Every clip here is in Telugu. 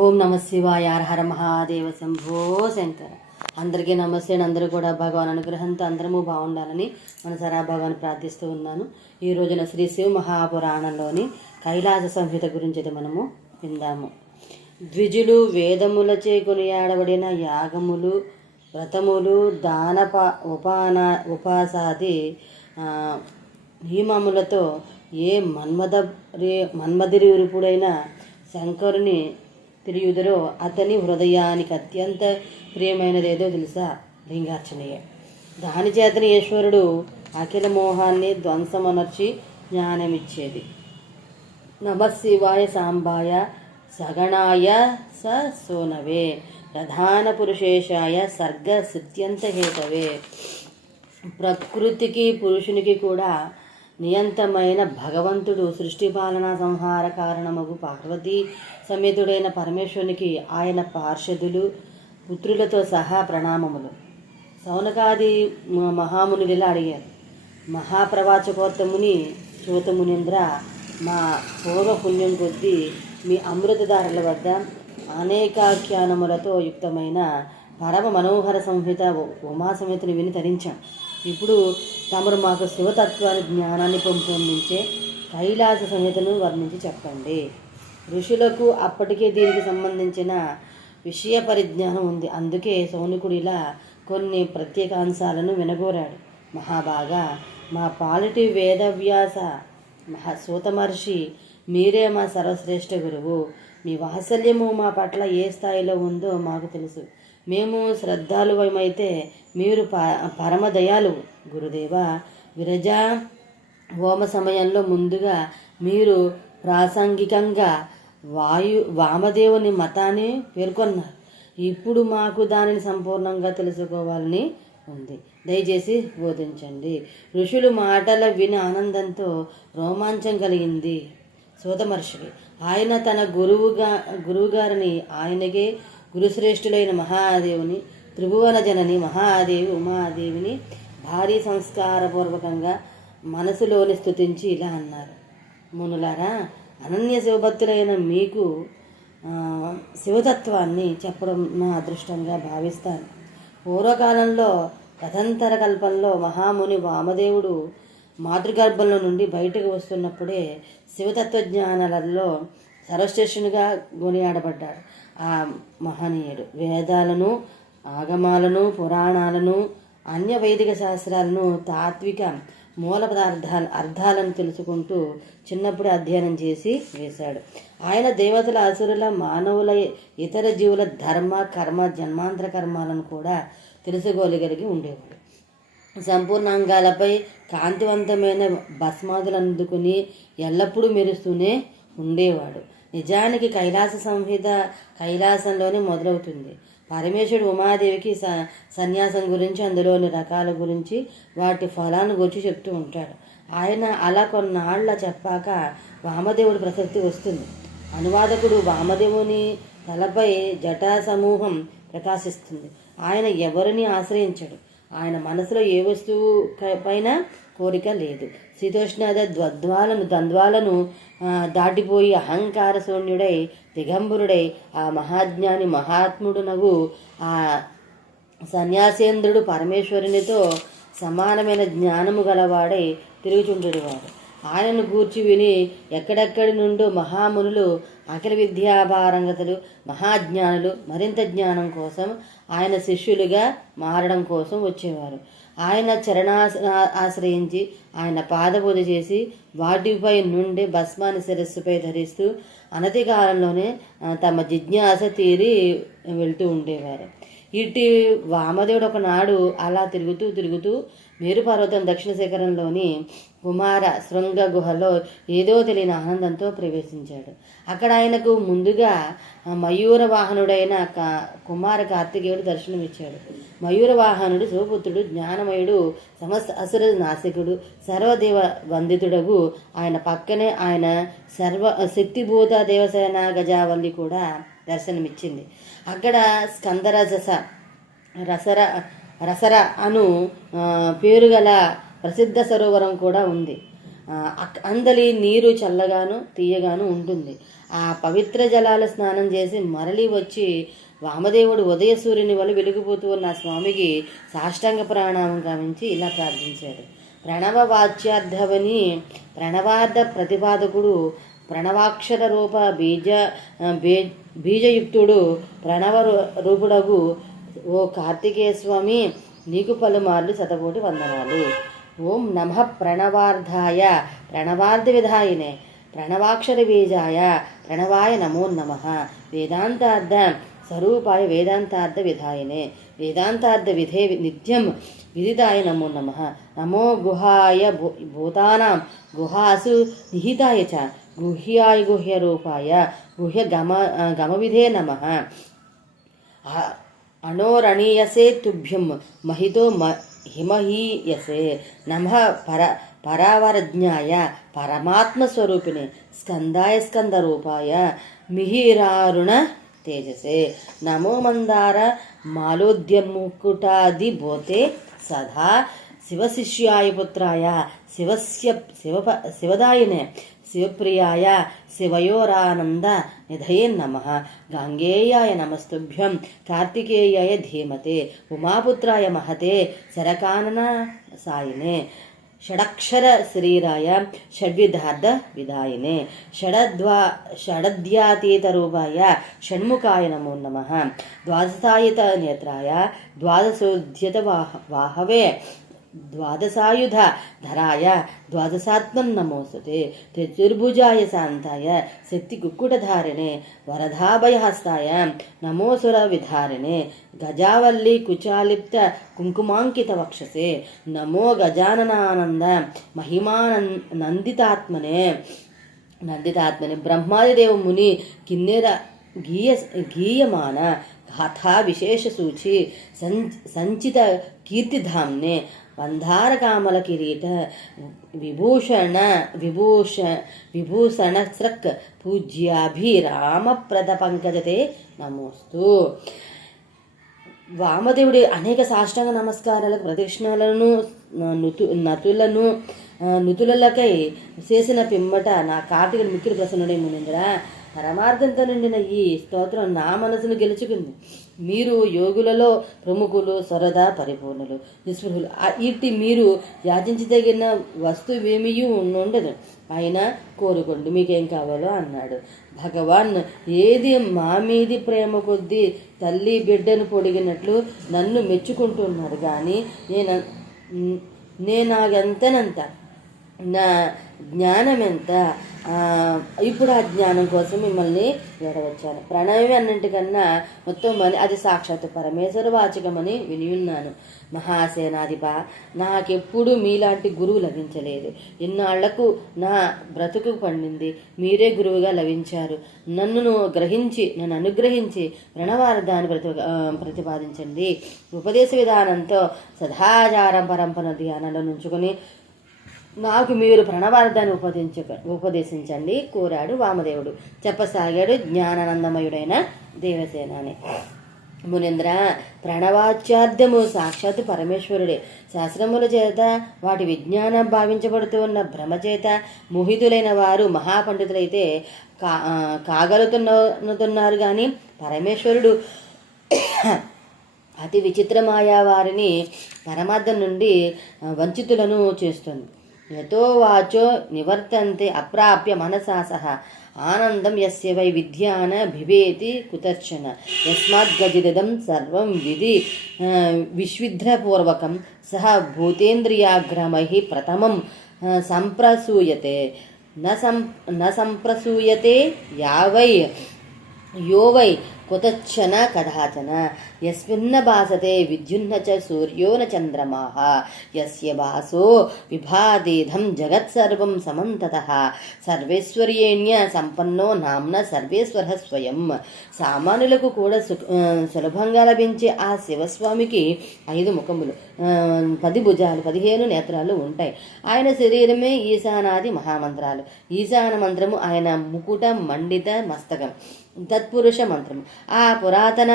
ఓం నమ శివాయ. హర మహాదేవ శంభో శంకర. అందరికీ నమస్తే. అందరూ కూడా భగవాన్ అనుగ్రహంతో అందరము బాగుండాలని మనసారా భగవాన్ ప్రార్థిస్తూ ఉన్నాను. ఈ రోజున శ్రీ శివ మహాపురాణంలోని కైలాస సంహిత గురించి మనము విందాము. ద్విజులు వేదములచే కొనియాడబడిన యాగములు, వ్రతములు, ఉపాసాది నియమములతో ఏ మన్మధురుపుడైన శంకరుని తిరియుదరో అతని హృదయానికి అత్యంత ప్రియమైనదేదో తెలుసా? లింగార్చనయే. దాని చేతని ఈశ్వరుడు అఖిల మోహాన్ని ధ్వంసమనర్చి జ్ఞానమిచ్చేది. నమశివాయ సాంబాయ సగణాయ సోనవే ప్రధాన పురుషేశాయ సర్గ సిద్ధ్యంత హేతవే. ప్రకృతికి పురుషునికి కూడా నియంతమైన భగవంతుడు సృష్టి పాలన సంహార కారణమగు పార్వతీ సమేతుడైన పరమేశ్వరునికి ఆయన పార్షదులు పుత్రులతో సహా ప్రణామములు. సౌనకాది మహామునులు ఇలా అడిగారు. మహాప్రవాచకోత్తముని శ్రోతమునింద్ర, మా పూర్వ పుణ్యం కొద్దీ మీ అమృతధారల వద్ద అనేకాఖ్యానములతో యుక్తమైన పరమ మనోహర సంహిత ఉమా సమేతని విని తరించాం. ఇప్పుడు తమరు మాకు శివతత్వాన్ని జ్ఞానాన్ని పెంపొందించే కైలాస సంహితను వర్ణించి చెప్పండి. ఋషులకు అప్పటికే దీనికి సంబంధించిన విషయ పరిజ్ఞానం ఉంది. అందుకే సౌనికుడు ఇలా కొన్ని ప్రత్యేకాంశాలను వినగోరాడు. మహాబాగా, మా పాలిటి వేదవ్యాస సూత మహర్షి, మీరే మా సర్వశ్రేష్ఠ గురువు. మీ వాత్సల్యము మా పట్ల ఏ స్థాయిలో ఉందో మాకు తెలుసు. మేము శ్రద్ధాలువమైతే మీరు పరమదయాలు. గురుదేవ, విరజా హోమ సమయంలో ముందుగా మీరు ప్రాసంగికంగా వామదేవుని మతాన్ని పేర్కొన్నారు. ఇప్పుడు మాకు దానిని సంపూర్ణంగా తెలుసుకోవాలని ఉంది. దయచేసి బోధించండి. ఋషులు మాటల విని ఆనందంతో రోమాంచం కలిగింది సూత మహర్షికి. ఆయన తన గురువుగారిని, ఆయనకే గురుశ్రేష్ఠులైన మహాదేవుని, త్రిభువన జనని మహాదేవి ఉమాదేవిని భారీ సంస్కారపూర్వకంగా మనసులోని స్తుతించి ఇలా అన్నారు. మునులారా, అనన్య శివభక్తులైన మీకు శివతత్వాన్ని చెప్పడం నా అదృష్టంగా భావిస్తాను. పూర్వకాలంలో కథంతర కల్పంలో మహాముని వామదేవుడు మాతృగర్భంలో నుండి బయటకు వస్తున్నప్పుడే శివతత్వజ్ఞానాలలో సర్వశ్రేష్ఠునిగా కొనియాడబడ్డాడు. ఆ మహనీయుడు వేదాలను, ఆగమాలను, పురాణాలను, అన్య వైదిక శాస్త్రాలను, తాత్విక మూల అర్థాలను తెలుసుకుంటూ చిన్నప్పుడే అధ్యయనం చేసి వేశాడు. ఆయన దేవతల, అసురుల, మానవుల, ఇతర జీవుల ధర్మ, కర్మ, జన్మాంతర కర్మాలను కూడా తెలుసుకోగలిగి ఉండేవాడు. సంపూర్ణాంగాలపై కాంతివంతమైన భస్మాదులు అందుకుని ఎల్లప్పుడూ మెరుస్తూనే ఉండేవాడు. నిజానికి కైలాస సంహిత కైలాసంలోనే మొదలవుతుంది. పరమేశ్వరుడు ఉమాదేవికి సన్యాసం గురించి, అందులోని రకాల గురించి, వాటి ఫలాన్ని గురించి చెప్తూ ఉంటాడు. ఆయన అలా కొన్నాళ్ళ చెప్పాక వామదేవుడి ప్రసక్తి వస్తుంది. అనువాదకుడు వామదేవుని తలపై జటా సమూహం ప్రకాశిస్తుంది. ఆయన ఎవరిని ఆశ్రయించడు. ఆయన మనసులో ఏ వస్తువు పైన కోరిక లేదు. శీతోష్ణాద ద్వంద్వాలను దాటిపోయి అహంకార శూన్యుడై దిగంబరుడై ఆ మహాజ్ఞాని మహాత్ముడునగు ఆ సన్యాసేంద్రుడు పరమేశ్వరునితో సమానమైన జ్ఞానము గలవాడై తిరుగుచుండేవాడు. ఆయనను గూర్చి విని ఎక్కడెక్కడి నుండో మహామునులు, అఖిల విద్యాపారంగతులు, మహాజ్ఞానులు మరింత జ్ఞానం కోసం ఆయన శిష్యులుగా మారడం కోసం వచ్చేవారు. ఆయన ఆశ్రయించి ఆయన పాదపూజ చేసి వాటిపై నుండి భస్మాన్ని శిరస్సుపై ధరిస్తూ అనతి కాలంలోనే తమ జిజ్ఞాస తీరి వెళ్తూ ఉండేవారు. ఇటు వామదేవుడు ఒకనాడు అలా తిరుగుతూ మేరు పర్వతం దక్షిణ శిఖరంలోని కుమార శృంగ గుహలో ఏదో తెలియని ఆనందంతో ప్రవేశించాడు. అక్కడ ఆయనకు ముందుగా మయూర వాహనుడైన కుమార కార్తికేయుడు దర్శనమిచ్చాడు. మయూర వాహనుడు శివపుత్రుడు, జ్ఞానమయుడు, సమస్త అసుర నాసికుడు, సర్వదేవ వందితుడగు ఆయన పక్కనే ఆయన శక్తిభూత దేవసేన గజావల్లి కూడా దర్శనమిచ్చింది. అక్కడ రసర అను పేరు గల ప్రసిద్ధ సరోవరం కూడా ఉంది. అందలి నీరు చల్లగాను తీయగాను ఉంటుంది. ఆ పవిత్ర జలాల స్నానం చేసి మరలి వచ్చి వామదేవుడు ఉదయ సూర్యుని వల్ల వెలిగిపోతూ ఉన్న స్వామికి సాష్టాంగ ప్రణామం గావించి ఇలా ప్రార్థించాడు. ప్రణవ వాచ్యార్థవని ప్రణవార్థ ప్రతిపాదకుడు ప్రణవాక్షర రూప బీజయుక్తుడు ప్రణవ రూపుడగు ఓ కార్తికేయ స్వామి, నీకు పలుమార్లు శతకోటి వందనాలు. ఓం నమః ప్రణవార్థాయ ప్రణవార్థ విధాయినే ప్రణవాక్షర బీజాయ ప్రణవాయ నమో నమః. వేదాంతార్థ స్వరూపాయ వేదాంతార్థ విధాయినే వేదాంతార్థ విధే నిత్యం విదితాయ నమో నమః. నమో గుహాయ భూతానాం గుహాసు నిహితాయ చ గుహ్యాయ గుహ్య రూపాయ గుహ్య గమవిధే నమః. అణోరణీయసే తుభ్యం మహితో హిమహీయసే నమః పరావరజ్ఞాయ పరమాత్మస్వరూపిణే స్కందాయ స్కందరూపాయ మిహిరారుణ తేజసే నమో మందార మాలోద్యముకుటాదిభూతే సదా శివశిష్యాయ పుత్రాయ శివదాయినే శివప్రియాయ శివయోరానంద నిధయే నమః. గాంగేయాయ నమస్తుభ్యం కార్తికేయాయ ధీమతే ఉమాపుత్రాయ మహతే శరకానన సాయినే షడక్షర శరీరాయ షడ్విధార్థ విధాయినే షడద్యాతీత రూపాయ షణ్ముఖాయ నమో నమః. ద్వాదశాయుత నేత్రాయ ద్వాదశోద్యత వాహవే ద్వాదశాయుధ ధరాయ ద్వాదశాత్మం నమోస్తుతే. చతుర్భుజాయ శాంతాయ శక్తి కుక్కుటధారిణే వరదాభయహస్తాయ నమోసుర విధారిణే గజావల్లి కుచాలిప్త కుంకుమాంకిత వక్షసే నమో గజాననానంద మహిమానందితాత్మనే బ్రహ్మాదిదేవ ముని కిన్నెర గీయమాన గాథా విశేష సూచి సంచిత కీర్తిధామ్నే వంధార కామల కిరీట విభూషణ స్రక్ పూజ్యాభిరామప్రద పంకజతే నమోస్తు. వామదేవుడి అనేక సాష్టాంగ నమస్కారాలకు ప్రదక్షిణలను నుతులకై చేసిన పిమ్మట నా కార్తీకుడు మిక్కిలి ప్రసన్నుడై మునింద్ర, పరమార్థంతో నిండిన ఈ స్తోత్రం నా మనసును గెలుచుకుంది. మీరు యోగులలో ప్రముఖులు, సరదా పరిపూర్ణులు, నిస్పృహులు. ఇట్టి మీరు యాచించదగిన వస్తువేమీ ఉండదు, అయినా కోరుకోండి మీకేం కావాలో అన్నాడు. భగవాన్ ఏది మా మీది ప్రేమ కొద్దీ తల్లి బిడ్డను పొడిగినట్లు నన్ను మెచ్చుకుంటున్నారు కానీ నేనాగెంతనంత నా జ్ఞానం ఎంత. ఇప్పుడు ఆ జ్ఞానం కోసం మిమ్మల్ని వేడవచ్చాను. ప్రణవమే అన్నింటికన్నా మొత్తం అది సాక్షాత్ పరమేశ్వర వాచకమని వినియున్నాను. మహాసేనాధిప, నాకెప్పుడు మీలాంటి గురువు లభించలేదు. ఇన్నాళ్లకు నా బ్రతుకు పండింది, మీరే గురువుగా లభించారు. నన్ను అనుగ్రహించి ప్రణవార్థాన్ని ప్రతిపాదించండి. ఉపదేశ విధానంతో సదాచార పరంపర ధ్యానంలో నుంచుకొని నాకు మీరు ప్రణవార్థాన్ని ఉపదేశించండి కోరాడు వామదేవుడు. చెప్పసాగాడు జ్ఞానానందమయుడైన దేవసేనాని. మునీంద్ర, ప్రణవాచార్థము సాక్షాత్ పరమేశ్వరుడే. శాస్త్రముల చేత వాటి విజ్ఞానం భావించబడుతూ ఉన్న భ్రమ చేత మోహితులైన వారు మహాపండితులైతే కాగలుతున్నారు కానీ పరమేశ్వరుడు అతి విచిత్రమాయా వారిని పరమార్థం నుండి వంచితులను చేస్తుంది. యతో వాచో నివర్తంతే అప్రాప్య మనసా సహ ఆనందం యస్య వై విద్యాన బిభేతి కుతర్చన యస్మాద్గజిదం సర్వం విశ్విధ్రపూర్వకం సహ భూతేంద్రియాగ్రమై ప్రథమం సంప్రసూయతే న సంప్రసూయతే యో వై కుతచ్చన కదాచన యస్మిన్న భాసతే విద్యున్న చ సూర్యో న చంద్రమాః యస్య భాసో విభాదేధం జగత్సర్వం సమంతతః సర్వేశ్వర్యేణ్య సంపన్నో నామ్న సర్వేశ్వర స్వయం. సామాన్యులకు కూడా సులభంగా లభించే ఆ శివస్వామికి 5 ముఖములు, 10 భుజాలు, 15 నేత్రాలు ఉంటాయి. ఆయన శరీరమే ఈశానాది మహామంత్రాలు. ఈశాన మంత్రము ఆయన ముకుట మండిత మస్తకం. తత్పురుష మంత్రము. ఆ పురాతన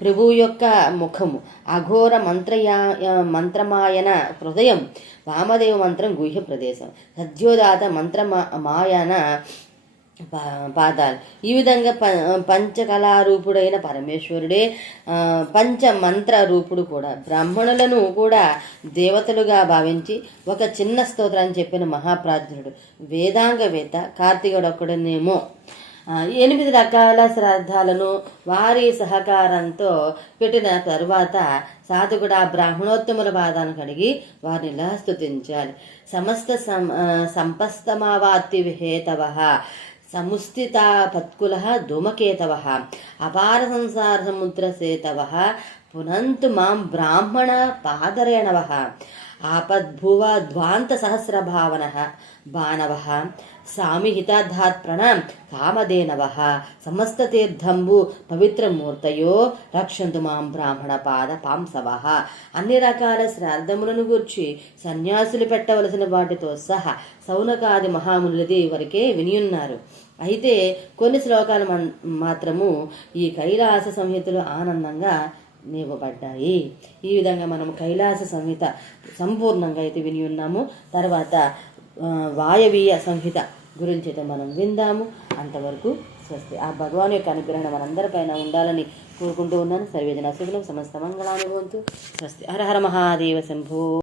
ప్రభువు యొక్క ముఖము, అఘోర మంత్రమాయన హృదయం, వామదేవ మంత్రం గుహ్య ప్రదేశం, సద్యోదాత మాయన పాదాలు. ఈ విధంగా పంచకళారూపుడైన పరమేశ్వరుడే పంచమంత్ర రూపుడు కూడా. బ్రాహ్మణులను కూడా దేవతలుగా భావించి ఒక చిన్న స్తోత్రాన్ని చెప్పిన మహాప్రాజ్ఞుడు వేదాంగవేత్త కార్తీకుడొక్కడనేమో 8 రకాల శ్రాద్ధాలను వారి సహకారంతో పెట్టిన తరువాత సాధకుడు ఆ బ్రాహ్మణోత్తముల పాదాలను కడిగి వారిని ఇలా స్తుతించాలి. సమస్త సంపస్తమావాతి విహేతవ సముస్థిత పత్కుల ధూమకేతవ అపార సంసార సముద్ర సేతవ పునంతు మాం బ్రాహ్మణ పాదరేణవ ఆపద్భువ ధ్వాంత సహస్రభావన బాణవ సామి హితార్థాత్ ప్రణాం కామధేనవ సమస్త తీర్థంబు పవిత్రమూర్తయో రక్షంతు మాం బ్రాహ్మణ పాద పాంసవ. అన్ని రకాల శ్రాద్ధములను గూర్చి సన్యాసులు పెట్టవలసిన వాటితో సహా సౌనకాది మహామునులది వరకే వినియున్నారు. అయితే కొన్ని శ్లోకాలు మాత్రము ఈ కైలాస సంహితలో ఆనందంగా నివ్వబడ్డాయి. ఈ విధంగా మనం కైలాస సంహిత సంపూర్ణంగా అయితే విని ఉన్నాము. తర్వాత వాయవీయ సంహిత గురించి అయితే మనం విందాము. అంతవరకు స్వస్తి. ఆ భగవాన్ యొక్క అనుగ్రహం మనందరిపైన ఉండాలని కోరుకుంటూ ఉన్నాను. సర్వేజన శుభం సమస్త మంగళాని భవంతు. స్వస్తి. హర హర మహాదేవ శంభో.